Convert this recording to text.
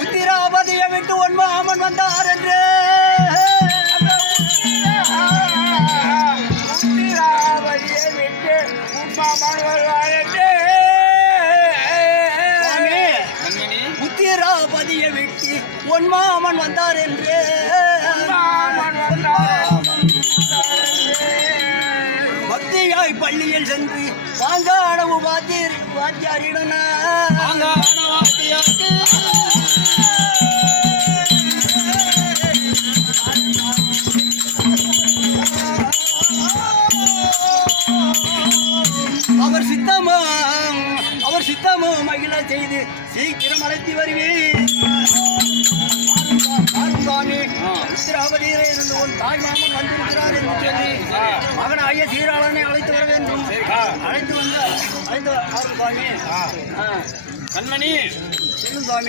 உத்திராபதியை விட்டு ஒன்மாமன் வந்தார் என்று உத்திராபதியை விட்டு உன்மாமன் வருவார் என்று உத்திராபதியை விட்டு ஒன்மாமன் வந்தார் என்று பக்தியாய் பள்ளியில் சென்று வாங்கானவு வாத்தியாரிடம் அவர் சித்தமோ மகிழ செய்து சீக்கிரம் அழைத்து வருவேன். உத்திராபதியிலே இருந்து உன் தாய் மாமன் வந்திருக்கிறார் என்று சொல்லி மகனாகிய சீராளனை அழைத்து வர வேண்டும். அழைத்து வந்து கண்மணி செல்லும் சுவாமி.